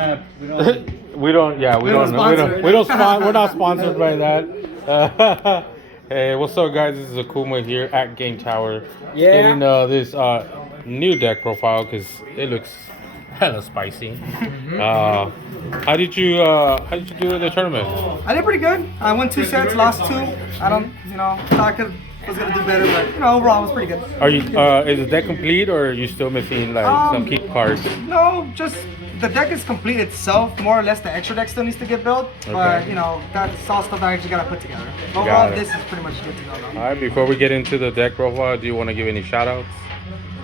not. We don't. We're not sponsored by that. Hey, what's up, guys? This is Akuma here at Game Tower. Yeah. Getting this new deck profile because it looks hella spicy. How did you do in the tournament? I did pretty good. I won 2 sets, lost 2. I don't, thought I was gonna do better, but overall it was pretty good. Are you is the deck complete or are you still missing like some key cards? No, just the deck is complete itself. More or less, the extra deck still needs to get built, but that's all stuff that I just gotta put together. Overall, this is pretty much good to go now. All right, before we get into the deck profile, do you want to give any shout outs?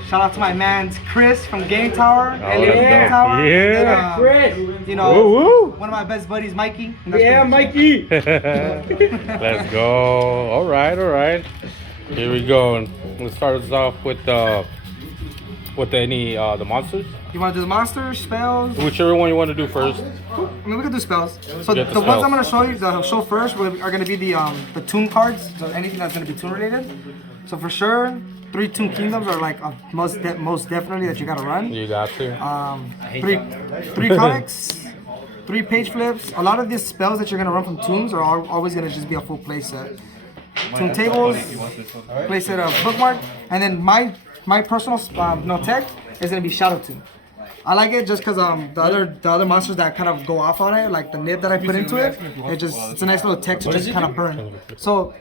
Shout out to my man Chris from Game Tower. Game Tower. Yeah, Chris. One of my best buddies, Mikey. Yeah, Mikey. Let's go. All right. Here we go. Let's start us off with the monsters. You want to do the monsters, spells? Whichever one you want to do first. Cool. I mean, we can do spells. So Get the the ones spells. I'm going to show first are going to be the Toon cards. So anything that's going to be Toon related. So for sure, 3 Toon Kingdoms are like most definitely that you got to run. You got to. Three comics, 3 page flips. A lot of these spells that you're going to run from Toons are always going to just be a full play set. Toon tables, play set of bookmark, and then my personal tech is going to be Shadow Toon. I like it just because the other monsters that kind of go off on it, like the nib that I put into it, it's a nice little tech to just kind of burn. So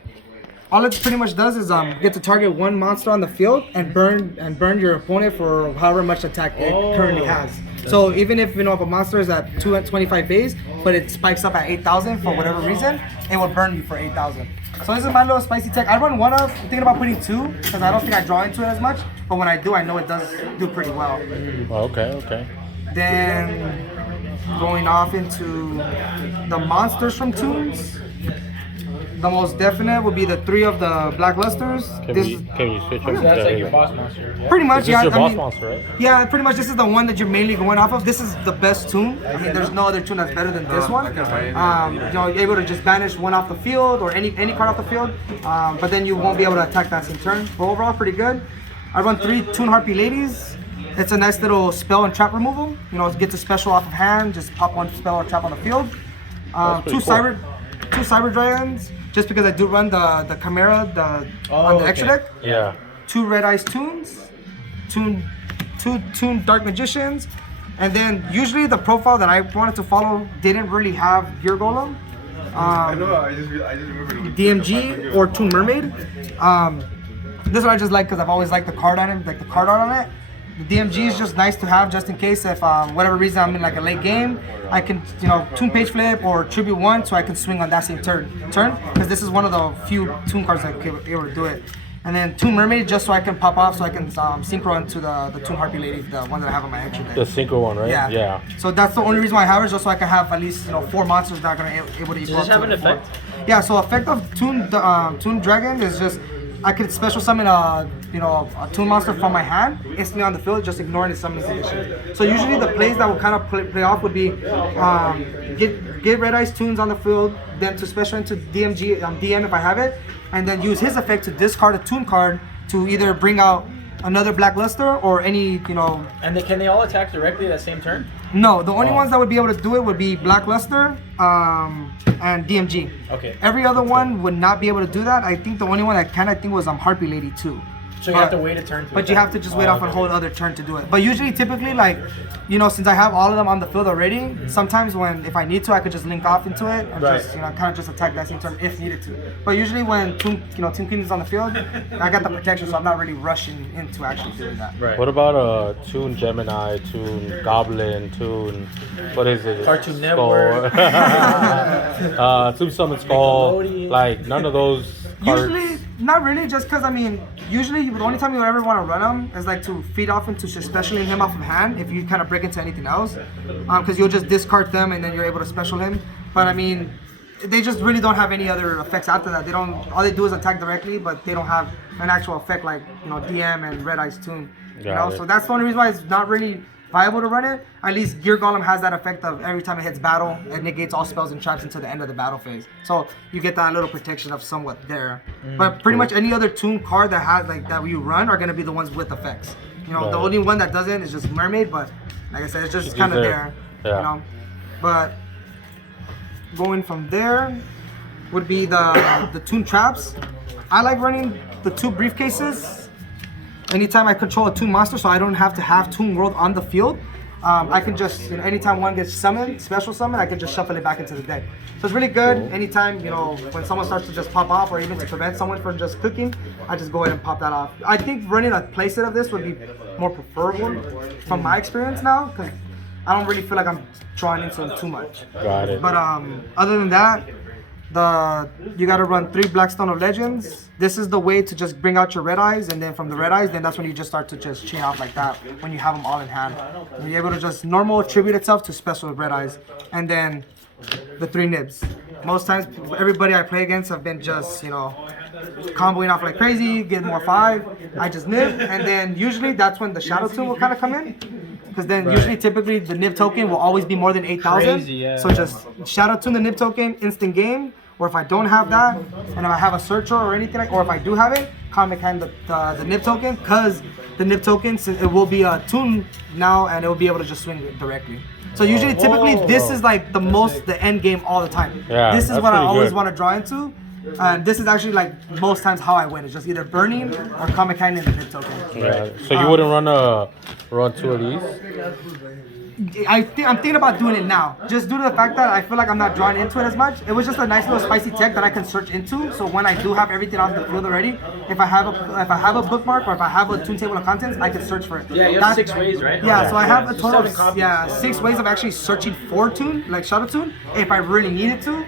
all it pretty much does is get to target one monster on the field and burn your opponent for however much attack it currently has. So even if if a monster is at 25 base, but it spikes up at 8,000 for whatever reason, it will burn you for 8,000. So this is my little spicy tech. I run one of. I'm thinking about putting 2 because I don't think I draw into it as much. But when I do, I know it does do pretty well. Okay. Then going off into the monsters from Toons. The most definite would be the 3 of the Black Lusters. Can you switch up? So that's like your boss monster. Yeah? Pretty much, Is this your boss monster, right? Yeah, pretty much. This is the one that you're mainly going off of. This is the best Toon. I mean, there's no other Toon that's better than this one. You're able to just banish one off the field or any card off the field, but then you won't be able to attack that same turn. But overall, pretty good. I run 3 Toon Harpy Ladies. It's a nice little spell and trap removal. It gets a special off of hand. Just pop 1 spell or trap on the field. 2 Cyber Dragons. Just because I do run the Chimera on the extra deck. Yeah. 2 Red Eyes Toons, 2 Toon Dark Magicians, and then usually the profile that I wanted to follow didn't really have Gear Golem. I just remembered. DMG or Toon Mermaid. This one I just like because I've always liked the card on it, like the card art on it. The DMG is just nice to have just in case if whatever reason I'm in like a late game, I can Toon Page Flip or Tribute 1 so I can swing on that same turn because this is one of the few Toon cards that can be able to do it. And then Toon Mermaid just so I can pop off so I can synchro into the Toon Harpy Lady, the one that I have on my extra deck. The synchro one, right? Yeah. So that's the only reason why I have it, just so I can have at least 4 monsters that are gonna able to equal. Does this have an effect? Yeah. So effect of Toon Dragon is just I could special summon a Toon monster from my hand instantly on the field, just ignoring the summoning condition. So usually the plays that will kind of play off would be get Red Eyes Toons on the field, then to special into DMG DM if I have it, and then use his effect to discard a Toon card to either bring out another Black Luster or any And can they all attack directly that same turn? No, the only ones that would be able to do it would be Black Luster and DMG. Okay. Every other one would not be able to do that. I think the only one that can, was Harpy Lady too. So you have to wait a turn. But you have to just wait off a whole other turn to do it. But usually, typically, since I have all of them on the field already, sometimes if I need to, I could just link off into it and just kind of just attack that same turn if needed to. But usually when Toon Kingdom's on the field, I got the protection, so I'm not really rushing into actually doing that. Right. What about Toon Gemini, Toon Goblin, Toon what is it? Cartoon Skull. Network. Toon Summon Skull. Like none of those cards. Usually, not really, just because usually the only time you would ever want to run them is like to feed off into specialing him off of hand if you kind of break into anything else. Because you'll just discard them and then you're able to special him. But they just really don't have any other effects after that. All they do is attack directly, but they don't have an actual effect like DM and Red Eyes Toon. So that's the only reason why it's not really viable to run it. At least Gear Golem has that effect of every time it hits battle, it negates all spells and traps until the end of the battle phase. So you get that little protection of somewhat there. But pretty much any other Toon card that has that you run are gonna be the ones with effects. The only one that doesn't is just Mermaid, but like I said, it's just kind of there. Yeah. You know, but going from there would be the Toon traps. I like running the 2 briefcases. Anytime I control a Toon monster, so I don't have to have Toon World on the field. I can just, anytime one gets summoned, special summon, I can just shuffle it back into the deck. So it's really good. Anytime, when someone starts to just pop off, or even to prevent someone from just cooking, I just go ahead and pop that off. I think running a playset of this would be more preferable from my experience now, because I don't really feel like I'm drawing into them too much. Got it. But other than that, you gotta run 3 Blackstone of Legends. This is the way to just bring out your red eyes, and then from the red eyes, then that's when you just start to just chain off like that when you have them all in hand. And you're able to just normal attribute itself to special red eyes, and then the 3 nibs. Most times, everybody I play against have been just comboing off like crazy, getting more 5. I just nib, and then usually that's when the Shadow Toon will kind of come in. Because then usually, typically, the nib token will always be more than 8,000. Yeah. So just Shadow Toon the nib token, instant game. Or if I don't have that, and if I have a searcher or anything, or if I do have it, Comic hand the nib token, because the nib token, it will be a Toon now, and it will be able to just swing it directly. So usually, typically, this is like the end game all the time. Yeah, this is that's what I pretty always good. want to draw into. And this is actually like most times how I win. It's just either burning or Comic hand in the nib token. Yeah. So you wouldn't run 2 of these? I'm thinking about doing it now, just due to the fact that I feel like I'm not drawn into it as much. It was just a nice little spicy tech that I can search into. So when I do have everything off the field already, if I have a bookmark, or if I have a Toon table of contents, I can search for it. Yeah, you have 6 ways, right? Yeah, so I have a total 7 of copies. 6 ways of actually searching for Toon, like Shadow Toon, if I really needed to.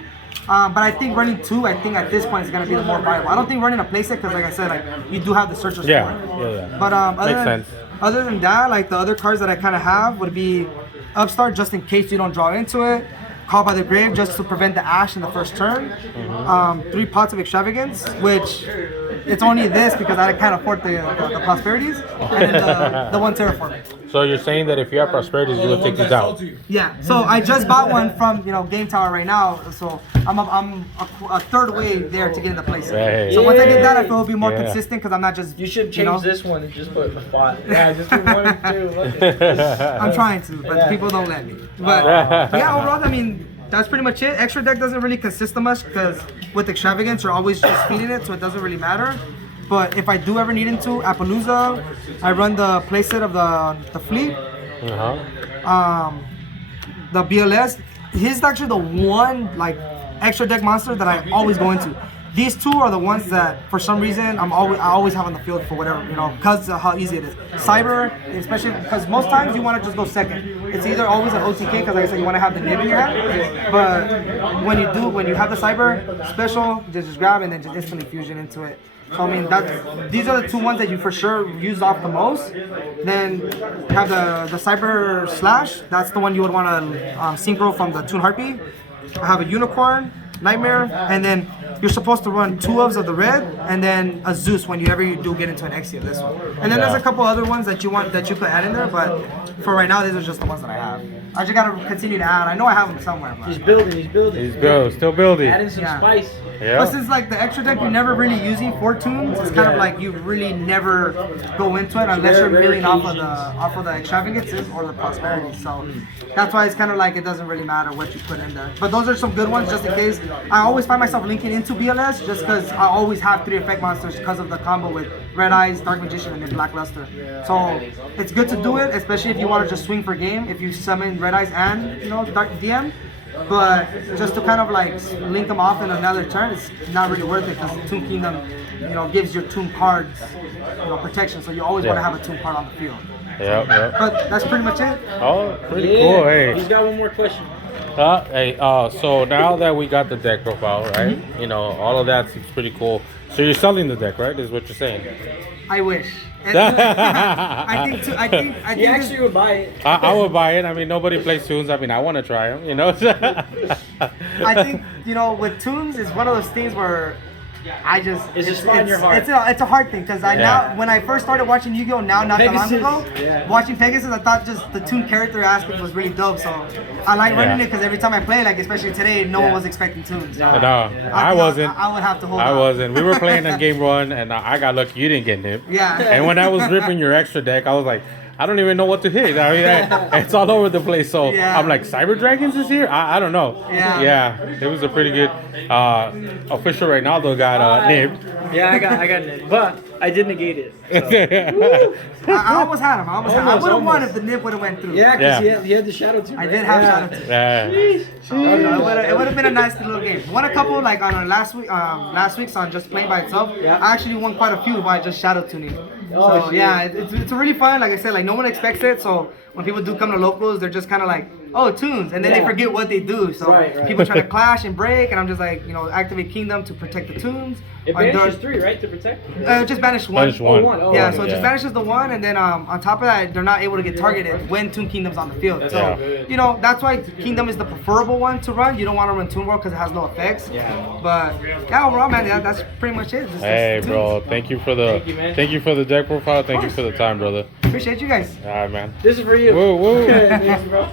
But I think running 2, I think at this point is gonna be the more viable. I don't think running a playset, because like I said, like you do have the searchers for it. Yeah. But Makes sense. other than that, like the other cards that I kind of have would be Upstart, just in case you don't draw into it. Call by the Grave, just to prevent the Ash in the first turn. 3 Pots of Extravagance, which it's only this because I can't afford the Prosperities, and then the 1 Terraforming. So you're saying that if you have Prosperities, you would take these out? Yeah, so I just bought one from Game Tower right now, so I'm a third way there to get in the place. Right. So once I get that, I feel it'll be more Yeah. consistent, because I'm not just. You should change this one and just put the font. Yeah, just do 1 and 2. Look at I'm trying to, but people don't let me. But yeah, overall, I mean, that's pretty much it. Extra deck doesn't really consist of much, because with Extravagance, you're always just feeding it, so it doesn't really matter. But if I do ever need into Appaloosa, I run the playset of the Fleet. The BLS, he's actually the one like extra deck monster that I always go into. These 2 are the ones that for some reason I always have on the field for whatever, because of how easy it is. Cyber, especially because most times you want to just go second. It's either always an OTK, because like I said, you want to have the nib in your hand. But when you have the Cyber special, just grab and then just instantly fusion into it. So I mean, these are the 2 ones that you for sure use off the most. Then you have the Cyber Slash. That's the one you would want to synchro from the Toon Harpy. I have a Unicorn, Nightmare, and then you're supposed to run 2 of the red, and then a Zeus whenever you do get into an Exia, this one. And then there's a couple other ones that you could add in there, but for right now, these are just the ones that I have. I just gotta continue to add. I know I have them somewhere, but. He's building. Still building. Adding some spice. Yeah. But since like the extra deck you're never really using for Toons, it's kind of like you really never go into it unless you're milling off of the extravagances or the prosperity. So that's why it's kind of like it doesn't really matter what you put in there. But those are some good ones just in case. I always find myself linking into BLS just because I always have 3 effect monsters because of the combo with Red Eyes, Dark Magician, and then Black Luster. So it's good to do it, especially if you want to just swing for game. If you summon Red Eyes and Dark DM. But just to kind of like link them off in another turn, it's not really worth it, because Toon Kingdom, gives your Toon cards, protection. So you always want to have a Toon card on the field. Yep. But that's pretty much it. Oh, pretty cool. Hey. He's got one more question. So now that we got the deck profile, right? All of that seems pretty cool. So you're selling the deck, right? Is what you're saying? I wish. I think He actually would buy it. I would buy it. I mean, nobody plays Toons. I mean, I want to try them. I think with Toons, it's one of those things where It's just fun in your heart. It's a hard thing, because now when I first started watching Yu-Gi-Oh! Not that long ago, yeah. watching Pegasus, I thought just the Toon character aspect was really dope. So I like running it, because every time I play, like especially today, no one was expecting Toons. So I wasn't. I would have to hold. I on. wasn't. We were playing a game 1, and I got lucky you didn't get nipped. Yeah. And when I was ripping your extra deck, I was like, I don't even know what to hit. I mean, it's all over the place. So Yeah. I'm like, Cyber Dragons is here? I don't know. Yeah. Yeah, it was a pretty good. Official Reynaldo got nibbed. Yeah, I got it, but I did negate it. So. I almost had him. I would have won Almost. if the nib would have went through. Yeah, because Yeah. he had the shadow too. I right? did have Yeah. Shadow too. Yeah. It would have been a nice little game. Won a couple like on our last week's on just playing by itself. Yeah. I actually won quite a few by just shadow tuning. Oh, So shit. yeah, it's really fun. Like I said, like no one expects it. So when people do come to locals, they're just kind of like, oh, tunes, and then they Yeah. forget what they do. So Right. people try to clash and break, and I'm just like, activate Kingdom to protect the tunes. It On banishes Dark- 3, right, to protect? Just banish one. Banish one. one. Oh, Yeah, okay. so it just vanishes the one, and then on top of that, they're not able to get targeted when Toon Kingdom's on the field. That's So, all good. that's why Kingdom is the preferable one to run. You don't want to run Toon World because it has no effects. Yeah. But yeah, overall, man, that's pretty much it. Just Hey, Toons. bro. Thank you for the. Thank you, man. Thank you for the deck profile. Thank you for the time, brother. Appreciate you guys. All right, man. This is for you. Woo, woo. Thanks, bro.